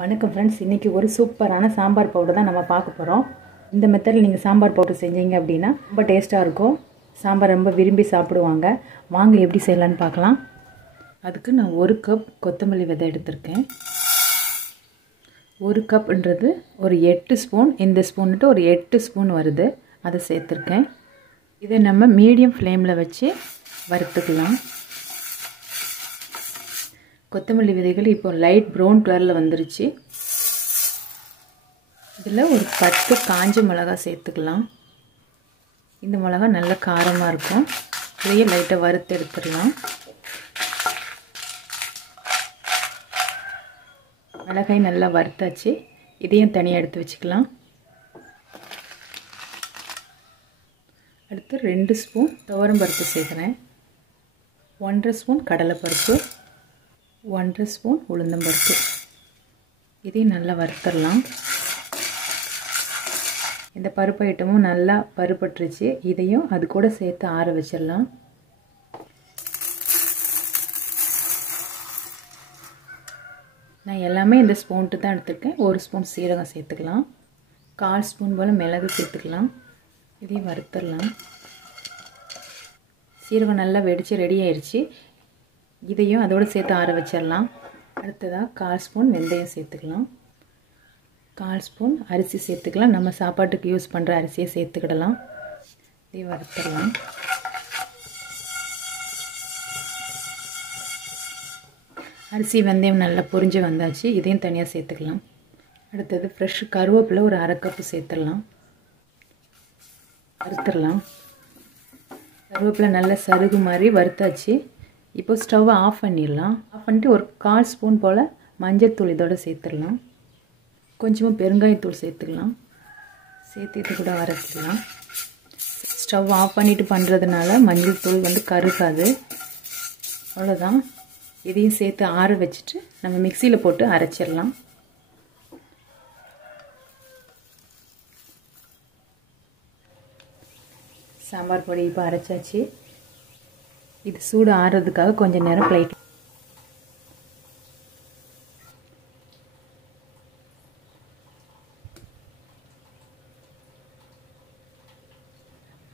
வணக்கம் ஃப்ரெண்ட்ஸ், இன்றைக்கி ஒரு சூப்பரான சாம்பார் பவுடர் தான் நம்ம பார்க்க போகிறோம். இந்த மெத்தடில் நீங்கள் சாம்பார் பவுடர் செஞ்சீங்க அப்படின்னா ரொம்ப டேஸ்ட்டாக இருக்கும். சாம்பார் ரொம்ப விரும்பி சாப்பிடுவாங்க. வாங்க எப்படி செய்யலான்னு பார்க்கலாம். அதுக்கு நான் 1 கப் கொத்தமல்லி விதை எடுத்திருக்கேன். 1 கப்ன்றது ஒரு 8 ஸ்பூன், இந்த ஸ்பூன்ட்டு ஒரு 8 ஸ்பூன் வருது, அதை சேர்த்துருக்கேன். இதை நம்ம மீடியம் ஃப்ளேமில் வச்சு வறுத்துக்கலாம். கொத்தமல்லி விதைகள் இப்போ லைட் ப்ரௌன் கலரில் வந்துருச்சு. இதில் ஒரு 10 காஞ்ச மிளகாய் சேர்த்துக்கலாம். இந்த மிளகா நல்ல காரமாக இருக்கும். இதையே லைட்டாக வறுத்து எடுத்துடலாம். மிளகாய் நல்லா வறுத்தாச்சு. இதையும் தனியாக எடுத்து வச்சுக்கலாம். அடுத்து 2 ஸ்பூன் துவரம்பருப்பு சேர்க்குறேன். 1.5 ஸ்பூன் கடலைப்பருப்பு, 1.5 ஸ்பூன் உளுந்தம்பருப்பு. இதையும் நல்லா வறுத்துடலாம். இந்த பருப்பு ஐட்டமும் நல்லா பருப்பட்டுருச்சு. இதையும் அது கூட சேர்த்து ஆற வச்சிடலாம். நான் எல்லாமே இந்த ஸ்பூன்ட்டு தான் எடுத்துருக்கேன். 1 ஸ்பூன் சீரகம் சேர்த்துக்கலாம். 1/4 ஸ்பூன் போல் மிளகு சேர்த்துக்கலாம். இதையும் வறுத்துடலாம். சீரகம் நல்லா வெடித்து ரெடி ஆயிடுச்சு. இதையும் அதோடு சேர்த்து ஆற வச்சிடலாம். அடுத்ததாக 1/4 ஸ்பூன் வெந்தயம் சேர்த்துக்கலாம். 1/4 ஸ்பூன் அரிசி சேர்த்துக்கலாம். நம்ம சாப்பாட்டுக்கு யூஸ் பண்ணுற அரிசியை சேர்த்துக்கிடலாம். இதையும் வறுத்துடலாம். அரிசி வெந்தயம் நல்லா பொரிஞ்சு வந்தாச்சு. இதையும் தனியாக சேர்த்துக்கலாம். அடுத்தது ஃப்ரெஷ் கருவேப்பிலை ஒரு 1/2 கப்பு சேர்த்துடலாம். வறுத்துடலாம். கருவேப்பிலை நல்லா சருகு மாதிரி வறுத்தாச்சு. இப்போ ஸ்டவ்வை ஆஃப் பண்ணிடலாம். ஆஃப் பண்ணிட்டு ஒரு 1/4 ஸ்பூன் போல் மஞ்சள்தூள் இதோடு சேர்த்துடலாம். கொஞ்சமாக பெருங்காயத்தூள் சேர்த்துக்கலாம். சேர்த்து இது கூட வறுத்துக்கலாம். ஸ்டவ் ஆஃப் பண்ணிவிட்டு பண்ணுறதுனால மஞ்சள் தூள் கருகாது. அவ்வளோதான். இதையும் சேர்த்து ஆற வச்சுட்டு நம்ம மிக்சியில் போட்டு அரைச்சிடலாம். சாம்பார் பொடி இப்போ அரைச்சாச்சு. இது சூடு ஆறுறதுக்காக கொஞ்சம் நேரம் பிளேட்.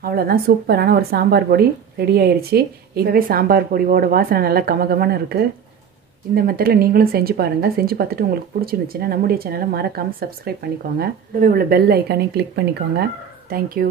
அவ்வளோதான், சூப்பரான ஒரு சாம்பார் பொடி ரெடி ஆயிடுச்சு. இப்போவே சாம்பார் பொடியோட வாசனை நல்லா கமகமான இருக்குது. இந்த மெத்தடில் நீங்களும் செஞ்சு பாருங்கள். செஞ்சு பார்த்துட்டு உங்களுக்கு பிடிச்சிருந்துச்சுன்னா நம்முடைய சேனலை மறக்காமல் சப்ஸ்கிரைப் பண்ணிக்கோங்க. கூடவே உள்ள பெல் ஐக்கானையும் கிளிக் பண்ணிக்கோங்க. தேங்க்யூ.